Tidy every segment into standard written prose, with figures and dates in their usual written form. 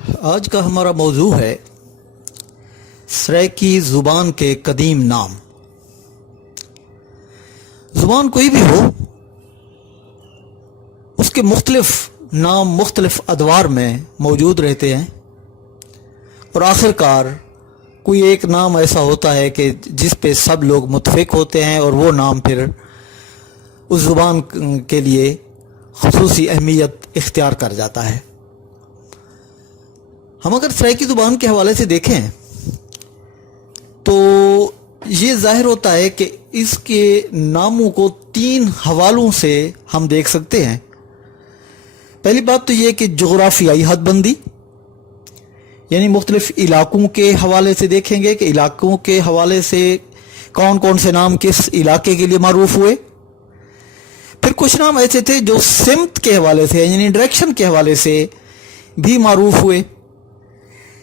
آج کا ہمارا موضوع ہے سرائیکی زبان کے قدیم نام۔ زبان کوئی بھی ہو، اس کے مختلف نام مختلف ادوار میں موجود رہتے ہیں، اور آخر کار کوئی ایک نام ایسا ہوتا ہے کہ جس پہ سب لوگ متفق ہوتے ہیں، اور وہ نام پھر اس زبان کے لیے خصوصی اہمیت اختیار کر جاتا ہے۔ ہم اگر سرائیکی زبان کے حوالے سے دیکھیں تو یہ ظاہر ہوتا ہے کہ اس کے ناموں کو 3 حوالوں سے ہم دیکھ سکتے ہیں۔ پہلی بات تو یہ کہ جغرافیائی حد بندی، یعنی مختلف علاقوں کے حوالے سے دیکھیں گے کہ علاقوں کے حوالے سے کون کون سے نام کس علاقے کے لیے معروف ہوئے۔ پھر کچھ نام ایسے تھے جو سمت کے حوالے سے، یعنی ڈائریکشن کے حوالے سے بھی معروف ہوئے۔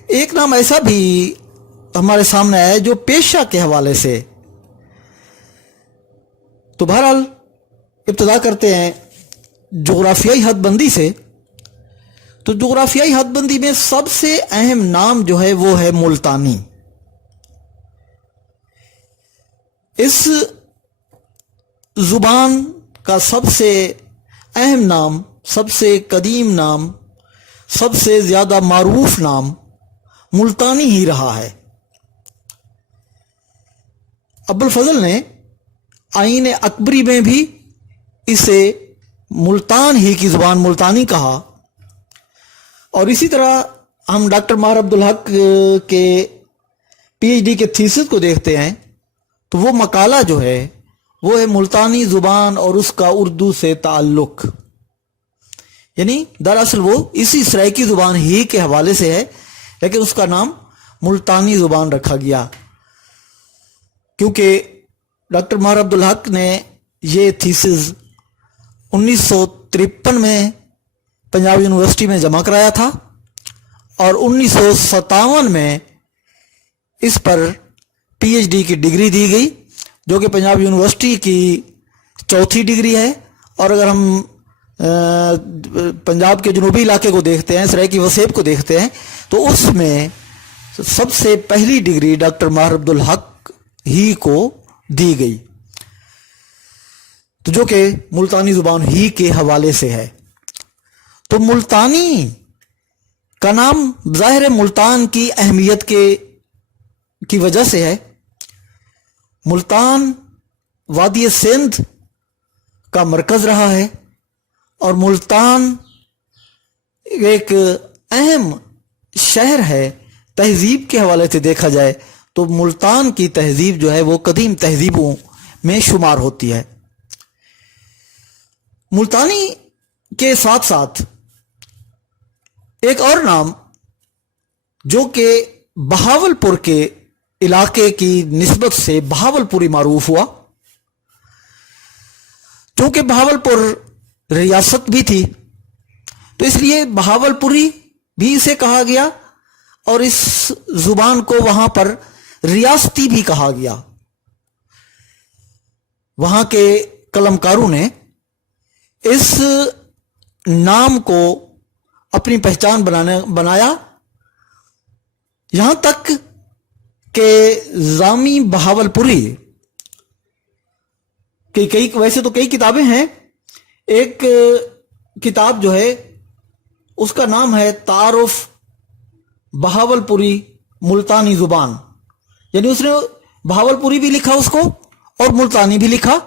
ایک نام ایسا بھی ہمارے سامنے آیا ہے جو پیشہ کے حوالے سے۔ تو بہرحال ابتدا کرتے ہیں جغرافیائی حد بندی سے۔ تو جغرافیائی حد بندی میں سب سے اہم نام جو ہے وہ ہے ملتانی۔ اس زبان کا سب سے اہم نام، سب سے قدیم نام، سب سے زیادہ معروف نام ملتانی ہی رہا ہے۔ ابوالفضل نے آئین اکبری میں بھی اسے ملتان ہی کی زبان ملتانی کہا، اور اسی طرح ہم ڈاکٹر ماہر عبدالحق کے پی ایچ ڈی کے تھیسس کو دیکھتے ہیں تو وہ مقالہ جو ہے وہ ہے ملتانی زبان اور اس کا اردو سے تعلق، یعنی دراصل وہ اسی سرائیکی زبان ہی کے حوالے سے ہے، لیکن اس کا نام ملتانی زبان رکھا گیا کیونکہ ڈاکٹر ماہر عبدالحق نے یہ تھیسس 1953 میں پنجاب یونیورسٹی میں جمع کرایا تھا، اور 1957 میں اس پر پی ایچ ڈی کی ڈگری دی گئی، جو کہ پنجاب یونیورسٹی کی 4تھی ڈگری ہے۔ اور اگر ہم پنجاب کے جنوبی علاقے کو دیکھتے ہیں، سرائیکی وسیب کو دیکھتے ہیں، تو اس میں سب سے پہلی ڈگری ڈاکٹر ماہر عبدالحق ہی کو دی گئی، تو جو کہ ملتانی زبان ہی کے حوالے سے ہے۔ تو ملتانی کا نام ظاہر ملتان کی اہمیت کی وجہ سے ہے۔ ملتان وادی سندھ کا مرکز رہا ہے، اور ملتان ایک اہم شہر ہے۔ تہذیب کے حوالے سے دیکھا جائے تو ملتان کی تہذیب جو ہے وہ قدیم تہذیبوں میں شمار ہوتی ہے۔ ملتانی کے ساتھ ساتھ ایک اور نام جو کہ بہاولپور کے علاقے کی نسبت سے بہاولپوری معروف ہوا، چونکہ بہاولپور ریاست بھی تھی تو اس لیے بہاولپوری بھی اسے کہا گیا، اور اس زبان کو وہاں پر ریاستی بھی کہا گیا۔ وہاں کے قلمکاروں نے اس نام کو اپنی پہچان بنایا، یہاں تک کہ زامی بہاولپوری کہ ویسے تو کئی کتابیں ہیں، ایک کتاب جو ہے اس کا نام ہے تعارف بہاولپوری ملتانی زبان، یعنی اس نے بہاولپوری بھی لکھا اس کو اور ملتانی بھی لکھا،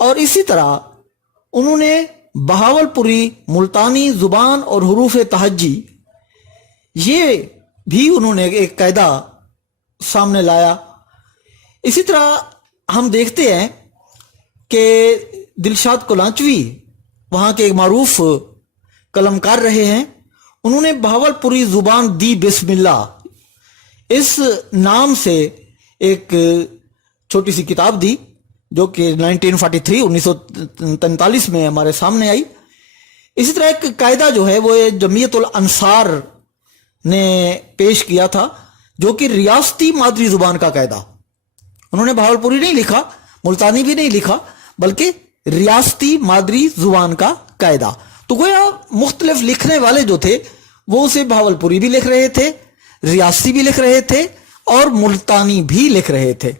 اور اسی طرح انہوں نے بہاولپوری ملتانی زبان اور حروف تہجی یہ بھی انہوں نے ایک قاعدہ سامنے لایا۔ اسی طرح ہم دیکھتے ہیں کہ دلشاد کلانچوی وہاں کے ایک معروف قلمکار رہے ہیں، انہوں نے بہاولپوری زبان دی بسم اللہ اس نام سے ایک چھوٹی سی کتاب دی، جو کہ 1943 میں ہمارے سامنے آئی۔ اسی طرح ایک قاعدہ جو ہے وہ جمعیت الانصار نے پیش کیا تھا، جو کہ ریاستی مادری زبان کا قاعدہ۔ انہوں نے بہاولپوری نہیں لکھا، ملتانی بھی نہیں لکھا، بلکہ ریاستی مادری زبان کا قاعدہ۔ تو گویا مختلف لکھنے والے جو تھے وہ اسے بہاولپوری بھی لکھ رہے تھے، ریاستی بھی لکھ رہے تھے اور ملتانی بھی لکھ رہے تھے۔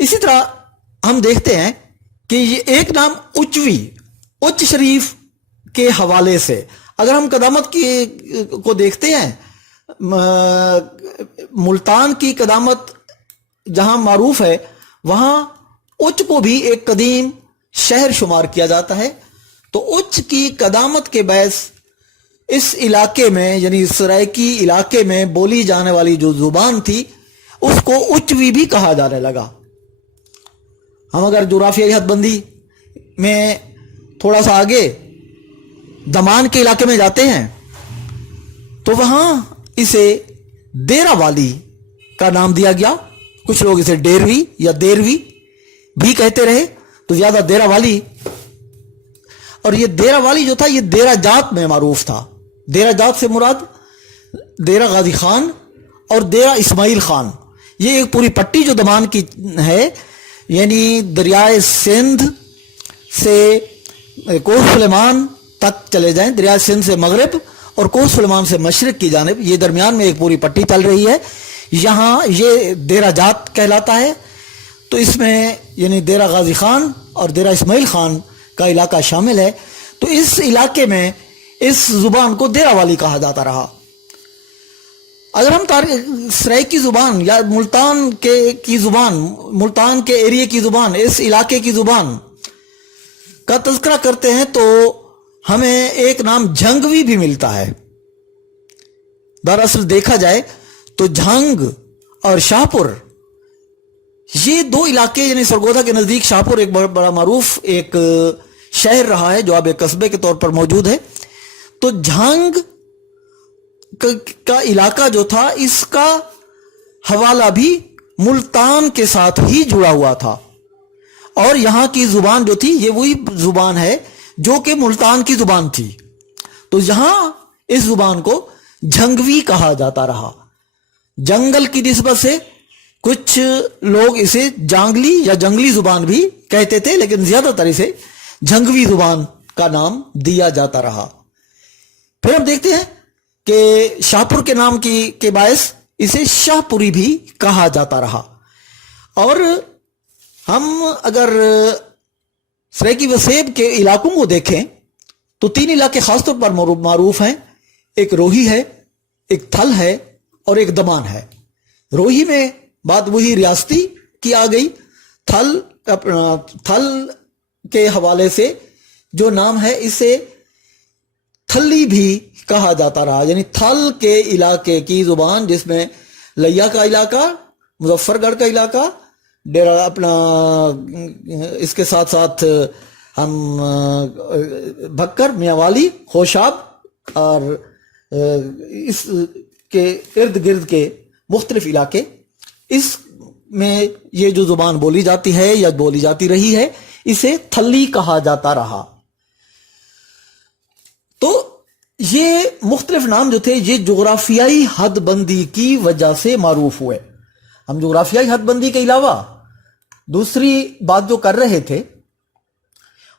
اسی طرح ہم دیکھتے ہیں کہ یہ ایک نام اچوی، اچ شریف کے حوالے سے اگر ہم قدامت کو دیکھتے ہیں، ملتان کی قدامت جہاں معروف ہے وہاں اچ کو بھی ایک قدیم شہر شمار کیا جاتا ہے۔ تو اچ کی قدامت کے باعث اس علاقے میں یعنی سرائکی علاقے میں بولی جانے والی جو زبان تھی اس کو اچوی بھی کہا جانے لگا۔ ہم اگر جغرافیائی حد بندی میں تھوڑا سا آگے دمان کے علاقے میں جاتے ہیں تو وہاں اسے دیرہ والی کا نام دیا گیا، کچھ لوگ اسے ڈیروی یا دیروی بھی کہتے رہے، تو زیادہ دیرہ والی۔ اور یہ دیرہ والی جو تھا یہ دیرہ جات میں معروف تھا۔ دیرہ جات سے مراد دیرہ غازی خان اور دیرہ اسماعیل خان، یہ ایک پوری پٹی جو دمان کی ہے، یعنی دریائے سندھ سے کوہ سلیمان تک چلے جائیں، دریائے سندھ سے مغرب اور کوہ سلیمان سے مشرق کی جانب، یہ درمیان میں ایک پوری پٹی چل رہی ہے، یہاں یہ دیرہ جات کہلاتا ہے۔ تو اس میں یعنی دیرہ غازی خان اور دیرہ اسماعیل خان کا علاقہ شامل ہے۔ تو اس علاقے میں اس زبان کو دیرہ والی کہا جاتا رہا۔ اگر ہم سرائکی زبان یا ملتان کی زبان، ملتان کے ایریے کی زبان، اس علاقے کی زبان کا تذکرہ کرتے ہیں تو ہمیں ایک نام جھنگوی بھی ملتا ہے۔ دراصل دیکھا جائے تو جھنگ اور شاہپور یہ دو علاقے، یعنی سرگودا کے نزدیک شاہپور ایک بڑا معروف ایک شہر رہا ہے جو اب ایک قصبے کے طور پر موجود ہے۔ تو جھنگ کا علاقہ جو تھا اس کا حوالہ بھی ملتان کے ساتھ ہی جڑا ہوا تھا، اور یہاں کی زبان جو تھی یہ وہی زبان ہے جو کہ ملتان کی زبان تھی۔ تو یہاں اس زبان کو جھنگوی کہا جاتا رہا۔ جنگل کی نسبت سے کچھ لوگ اسے جانگلی یا جنگلی زبان بھی کہتے تھے، لیکن زیادہ تر اسے جھنگوی زبان کا نام دیا جاتا رہا۔ پھر ہم دیکھتے ہیں کہ شاہپور کے نام کے باعث اسے شاہ پوری بھی کہا جاتا رہا۔ اور ہم اگر سرائکی وسیب کے علاقوں کو دیکھیں تو تین علاقے خاص طور پر معروف ہیں، ایک روہی ہے، ایک تھل ہے اور ایک دمان ہے۔ روہی میں بات وہی ریاستی کی آ گئی، تھل کے حوالے سے جو نام ہے اسے تھلی بھی کہا جاتا رہا، یعنی تھل کے علاقے کی زبان جس میں لیا کا علاقہ، مظفر گڑھ کا علاقہ، ڈیرہ اپنا اس کے ساتھ ساتھ ہم بھکر، میاں والی، خوشاب اور اس کے ارد گرد کے مختلف علاقے، اس میں یہ جو زبان بولی جاتی ہے یا بولی جاتی رہی ہے اسے تھلی کہا جاتا رہا۔ تو یہ مختلف نام جو تھے یہ جغرافیائی حد بندی کی وجہ سے معروف ہوئے۔ ہم جغرافیائی حد بندی کے علاوہ دوسری بات جو کر رہے تھے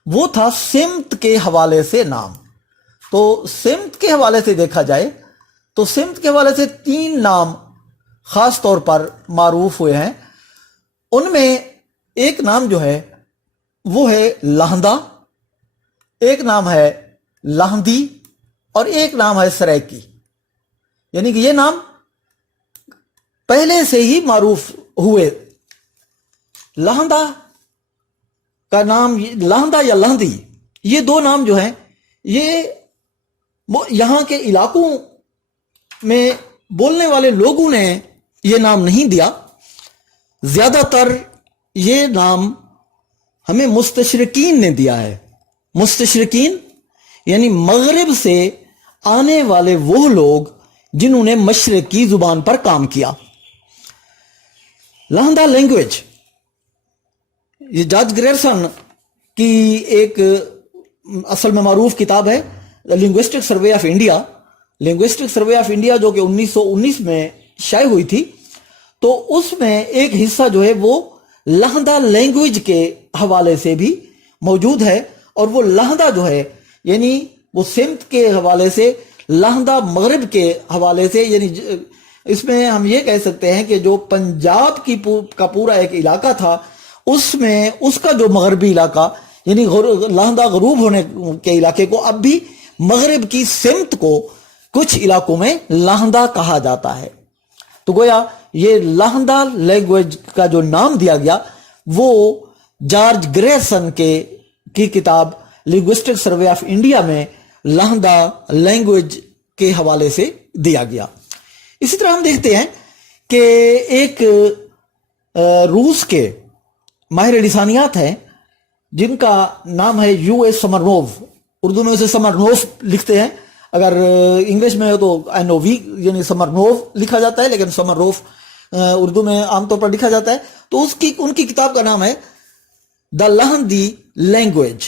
وہ تھا سمت کے حوالے سے نام۔ تو سمت کے حوالے سے دیکھا جائے تو سمت کے حوالے سے تین نام خاص طور پر معروف ہوئے ہیں۔ ان میں ایک نام جو ہے وہ ہے لہندہ، ایک نام ہے لہندی اور ایک نام ہے سرائکی، یعنی کہ یہ نام پہلے سے ہی معروف ہوئے۔ لہندہ کا نام، لہندہ یا لہندی، یہ دو نام جو ہیں یہ یہاں کے علاقوں میں بولنے والے لوگوں نے یہ نام نہیں دیا، زیادہ تر یہ نام ہمیں مستشرقین نے دیا ہے۔ مستشرقین یعنی مغرب سے آنے والے وہ لوگ جنہوں نے مشرق کی زبان پر کام کیا۔ لہندہ لینگویج یہ جارج گریرسن کی ایک اصل میں معروف کتاب ہے، linguistic survey of India. Linguistic survey of India جو کہ 1919 میں شائع ہوئی تھی، تو اس میں ایک حصہ جو ہے وہ لہندہ لینگویج کے حوالے سے بھی موجود ہے، اور وہ لہندہ جو ہے یعنی وہ سمت کے حوالے سے لہندہ مغرب کے حوالے سے، یعنی اس میں ہم یہ کہہ سکتے ہیں کہ جو پنجاب کا پورا ایک علاقہ تھا، اس میں اس کا جو مغربی علاقہ یعنی لہندہ غروب ہونے کے علاقے کو اب بھی مغرب کی سمت کو کچھ علاقوں میں لہندہ کہا جاتا ہے۔ تو گویا یہ لہندہ لینگویج کا جو نام دیا گیا وہ جارج گریسن کی کتاب لنگوسٹک سروے آف انڈیا میں لہندہ لینگویج کے حوالے سے دیا گیا۔ اسی طرح ہم دیکھتے ہیں کہ ایک روس کے ماہر لسانیات ہیں جن کا نام ہے یو ایس سمرنوو، اردو میں اسے سمرنوف لکھتے ہیں، اگر انگلش میں ہو تو NOV یعنی سمرنوف لکھا جاتا ہے، لیکن سمرنوف اردو میں عام طور پر لکھا جاتا ہے۔ تو ان کی کتاب کا نام ہے دا لہندی لینگویج۔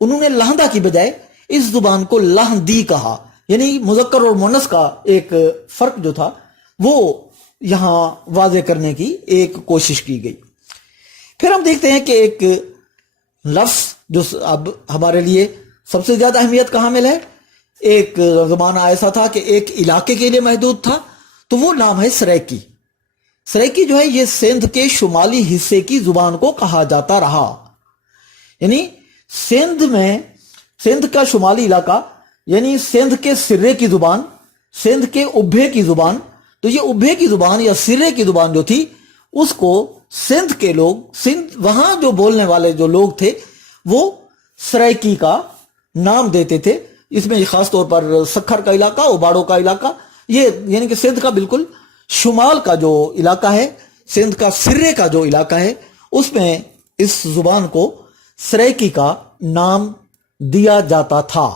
انہوں نے لہندہ کی بجائے اس زبان کو لہندی کہا، یعنی مذکر اور مؤنث کا ایک فرق جو تھا وہ یہاں واضح کرنے کی ایک کوشش کی گئی۔ پھر ہم دیکھتے ہیں کہ ایک لفظ جو اب ہمارے لیے سب سے زیادہ اہمیت کا حامل ہے، ایک زمانہ ایسا تھا کہ ایک علاقے کے لیے محدود تھا، تو وہ نام ہے سریکی۔ سریکی جو ہے یہ سندھ کے شمالی حصے کی زبان کو کہا جاتا رہا، یعنی سندھ کا شمالی علاقہ، یعنی سندھ کے سرے کی زبان، سندھ کے ابھے کی زبان۔ تو یہ ابھے کی زبان یا سرے کی زبان جو تھی اس کو سندھ کے لوگ، وہاں جو بولنے والے جو لوگ تھے وہ سریکی کا نام دیتے تھے۔ اس میں خاص طور پر سکھر کا علاقہ، اوباڑوں کا علاقہ، یہ یعنی کہ سندھ کا بالکل شمال کا جو علاقہ ہے، سندھ کا سرے کا جو علاقہ ہے، اس میں اس زبان کو سریکی کا نام دیا جاتا تھا۔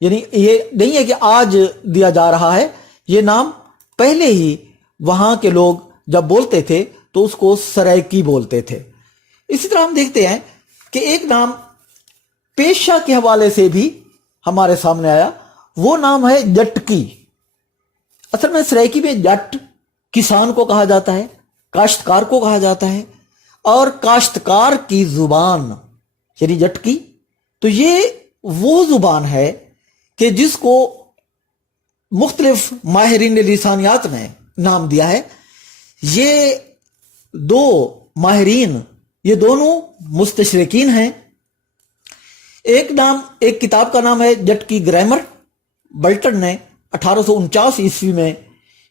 یعنی یہ نہیں ہے کہ آج دیا جا رہا ہے، یہ نام پہلے ہی وہاں کے لوگ جب بولتے تھے تو اس کو سریکی بولتے تھے۔ اسی طرح ہم دیکھتے ہیں کہ ایک نام پیشہ کے حوالے سے بھی ہمارے سامنے آیا، وہ نام ہے جٹکی۔ اصل میں سریکی میں جٹ کسان کو کہا جاتا ہے، کاشتکار کو کہا جاتا ہے، اور کاشتکار کی زبان یعنی جٹکی، تو یہ وہ زبان ہے کہ جس کو مختلف ماہرین لسانیات نے نام دیا ہے۔ یہ دو ماہرین، یہ دونوں مستشرقین ہیں۔ ایک کتاب کا نام ہے جٹکی گرامر، بلٹن نے 1849 عیسوی میں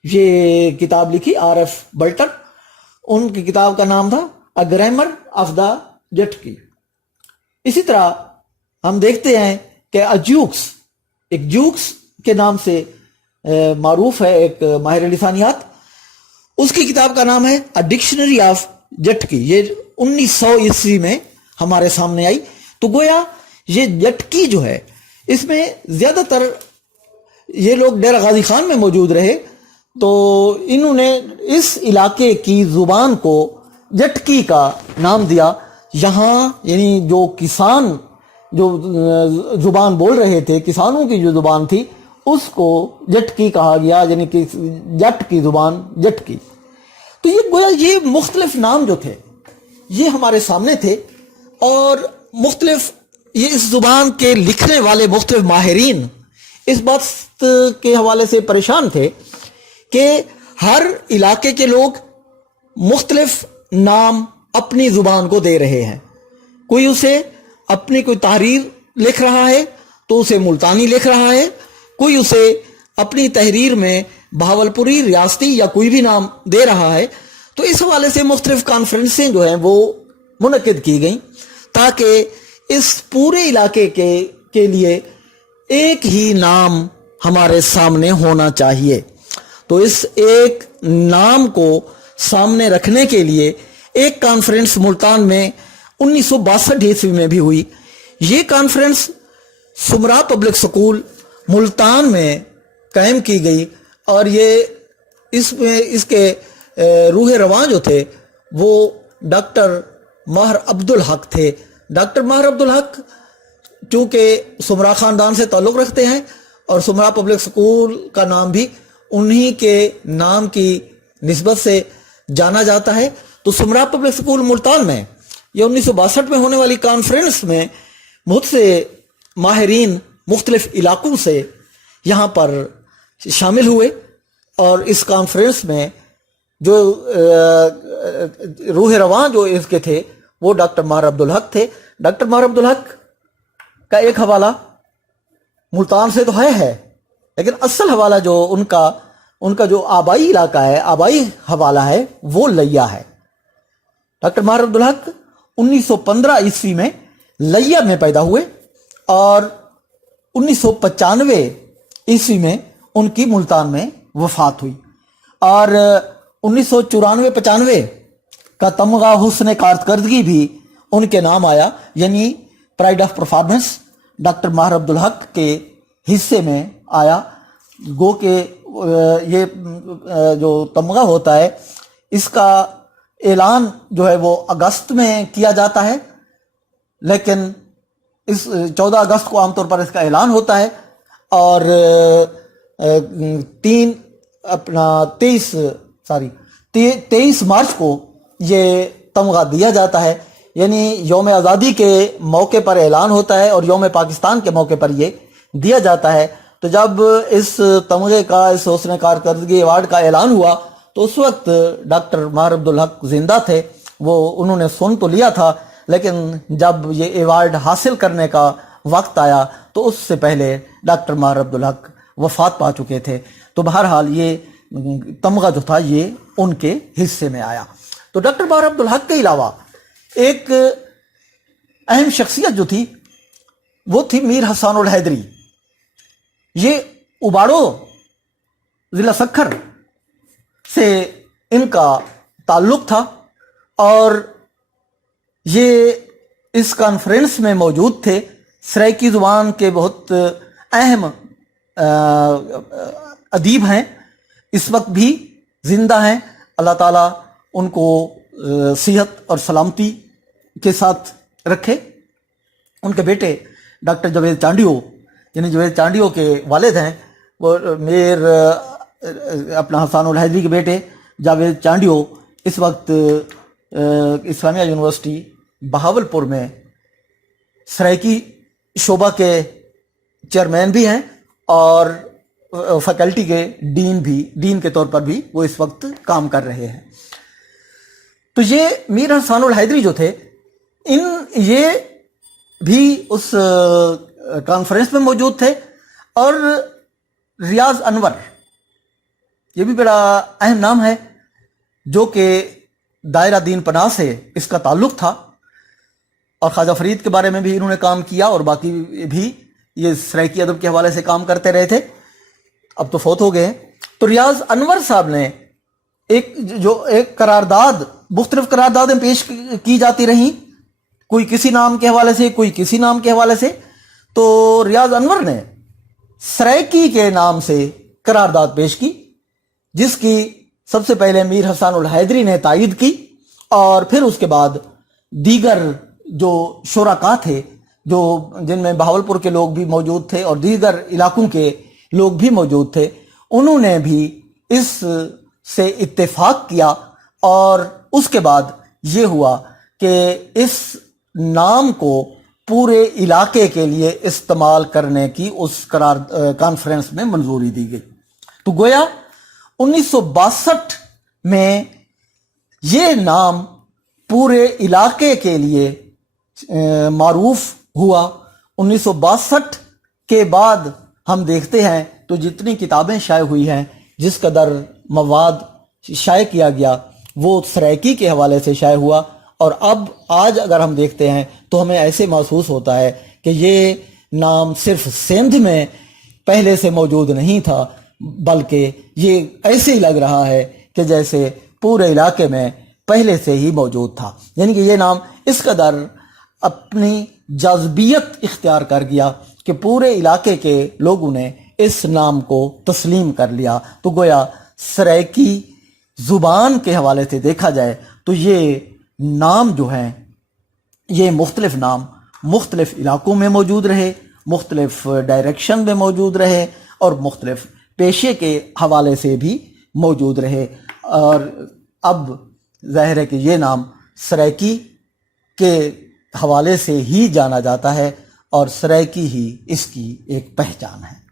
یہ کتاب لکھی، RF بلٹن، ان کی کتاب کا نام تھا اے گرامر آف دا جٹکی۔ اسی طرح ہم دیکھتے ہیں کہ ایک جوکس کے نام سے معروف ہے ایک ماہر لسانیات، اس کی کتاب کا نام ہے اے ڈکشنری آف جٹکی، یہ 1900 عیسوی میں ہمارے سامنے آئی۔ تو گویا یہ جٹکی جو ہے اس میں زیادہ تر یہ لوگ ڈیرہ غازی خان میں موجود رہے، تو انہوں نے اس علاقے کی زبان کو جٹکی کا نام دیا۔ یہاں یعنی جو کسان جو زبان بول رہے تھے، کسانوں کی جو زبان تھی، اس کو جٹکی کہا گیا، یعنی کہ جٹ کی زبان جٹکی۔ تو یہ گویا یہ مختلف نام جو تھے یہ ہمارے سامنے تھے، اور مختلف یہ اس زبان کے لکھنے والے مختلف ماہرین اس بات کے حوالے سے پریشان تھے کہ ہر علاقے کے لوگ مختلف نام اپنی زبان کو دے رہے ہیں۔ کوئی اسے اپنی کوئی تحریر لکھ رہا ہے تو اسے ملتانی لکھ رہا ہے، کوئی اسے اپنی تحریر میں بہاولپوری، ریاستی یا کوئی بھی نام دے رہا ہے۔ تو اس حوالے سے مختلف کانفرنسیں جو ہیں وہ منعقد کی گئیں تاکہ اس پورے علاقے کے لیے ایک ہی نام ہمارے سامنے ہونا چاہیے۔ تو اس ایک نام کو سامنے رکھنے کے لیے ایک کانفرنس ملتان میں 1962 عیسوی میں بھی ہوئی۔ یہ کانفرنس سمرا پبلک سکول ملتان میں قائم کی گئی، اور یہ اس کے روح رواں جو تھے وہ ڈاکٹر ماہر عبدالحق تھے۔ ڈاکٹر ماہر عبدالحق چونکہ سمرا خاندان سے تعلق رکھتے ہیں، اور سمرا پبلک سکول کا نام بھی انہی کے نام کی نسبت سے جانا جاتا ہے، تو سمرا پبلک سکول ملتان میں یہ 1962 میں ہونے والی کانفرنس میں بہت سے ماہرین مختلف علاقوں سے یہاں پر شامل ہوئے، اور اس کانفرنس میں جو روح رواں جو اس کے تھے وہ ڈاکٹر ماہر عبدالحق تھے۔ ڈاکٹر ماہر عبدالحق کا ایک حوالہ ملتان سے تو ہے، لیکن اصل حوالہ جو ان کا جو آبائی علاقہ ہے، آبائی حوالہ ہے، وہ لیا ہے۔ ڈاکٹر ماہر عبدالحق 1915 عیسوی میں لیا میں پیدا ہوئے، اور 1995 عیسوی میں ان کی ملتان میں وفات ہوئی، اور 1994-95 کا تمغہ حسن کارکردگی بھی ان کے نام آیا، یعنی پرائڈ آف پرفارمنس ڈاکٹر ماہر عبدالحق کے حصے میں آیا۔ گو کہ یہ جو تمغہ ہوتا ہے اس کا اعلان جو ہے وہ اگست میں کیا جاتا ہے، لیکن اس 14 اگست کو عام طور پر اس کا اعلان ہوتا ہے، اور 23 مارچ کو یہ تمغہ دیا جاتا ہے، یعنی یوم آزادی کے موقع پر اعلان ہوتا ہے اور یوم پاکستان کے موقع پر یہ دیا جاتا ہے۔ تو جب اس تمغے کا، اس حسن کارکردگی ایوارڈ کا اعلان ہوا تو اس وقت ڈاکٹر ماہر عبدالحق زندہ تھے، انہوں نے سن تو لیا تھا، لیکن جب یہ ایوارڈ حاصل کرنے کا وقت آیا تو اس سے پہلے ڈاکٹر ماہر عبدالحق وفات پا چکے تھے۔ تو بہرحال یہ تمغہ جو تھا یہ ان کے حصے میں آیا۔ تو ڈاکٹر ماہر عبدالحق کے علاوہ ایک اہم شخصیت جو تھی وہ تھی میر حسان الحیدری۔ یہ اباڑو ضلع سکھر سے ان کا تعلق تھا، اور یہ اس کانفرنس میں موجود تھے۔ سرائیکی زبان کے بہت اہم ادیب ہیں، اس وقت بھی زندہ ہیں، اللہ تعالیٰ ان کو صحت اور سلامتی کے ساتھ رکھے۔ ان کے بیٹے ڈاکٹر جاوید چانڈیو، یعنی جاوید چانڈیو کے والد ہیں، وہ میر اپنا حسان الحیدری کے بیٹے جاوید چانڈیو اس وقت اسلامیہ یونیورسٹی بہاولپور میں سرائیکی شعبہ کے چیئرمین بھی ہیں، اور فیکلٹی کے ڈین کے طور پر بھی وہ اس وقت کام کر رہے ہیں۔ تو یہ میر حسان الحیدری جو تھے، یہ بھی اس کانفرنس میں موجود تھے، اور ریاض انور، یہ بھی بڑا اہم نام ہے، جو کہ دائرہ دین پناہ سے اس کا تعلق تھا، اور خواجہ فرید کے بارے میں بھی انہوں نے کام کیا، اور باقی بھی یہ سرائیکی ادب کے حوالے سے کام کرتے رہے تھے، اب تو فوت ہو گئے ہیں۔ تو ریاض انور صاحب نے ایک قرارداد، مختلف قراردادیں پیش کی جاتی رہیں، کوئی کسی نام کے حوالے سے، کوئی کسی نام کے حوالے سے۔ تو ریاض انور نے سرائیکی کے نام سے قرارداد پیش کی، جس کی سب سے پہلے میر حسان الحیدری نے تائید کی، اور پھر اس کے بعد دیگر جو شرکاء تھے، جن میں بہاولپور کے لوگ بھی موجود تھے اور دیگر علاقوں کے لوگ بھی موجود تھے، انہوں نے بھی اس سے اتفاق کیا، اور اس کے بعد یہ ہوا کہ اس نام کو پورے علاقے کے لیے استعمال کرنے کی اس کانفرنس میں منظوری دی گئی۔ تو گویا 1962 میں یہ نام پورے علاقے کے لیے معروف ہوا۔ 1962 کے بعد ہم دیکھتے ہیں تو جتنی کتابیں شائع ہوئی ہیں، جس قدر مواد شائع کیا گیا، وہ سرائیکی کے حوالے سے شائع ہوا، اور اب آج اگر ہم دیکھتے ہیں تو ہمیں ایسے محسوس ہوتا ہے کہ یہ نام صرف سندھ میں پہلے سے موجود نہیں تھا، بلکہ یہ ایسے ہی لگ رہا ہے کہ جیسے پورے علاقے میں پہلے سے ہی موجود تھا، یعنی کہ یہ نام اس قدر اپنی جاذبیت اختیار کر گیا کہ پورے علاقے کے لوگوں نے اس نام کو تسلیم کر لیا۔ تو گویا سرائیکی زبان کے حوالے سے دیکھا جائے تو یہ نام جو ہیں، یہ مختلف نام مختلف علاقوں میں موجود رہے، مختلف ڈائریکشن میں موجود رہے، اور مختلف پیشے کے حوالے سے بھی موجود رہے، اور اب ظاہر ہے کہ یہ نام سرائیکی کے حوالے سے ہی جانا جاتا ہے، اور سرائکی ہی اس کی ایک پہچان ہے۔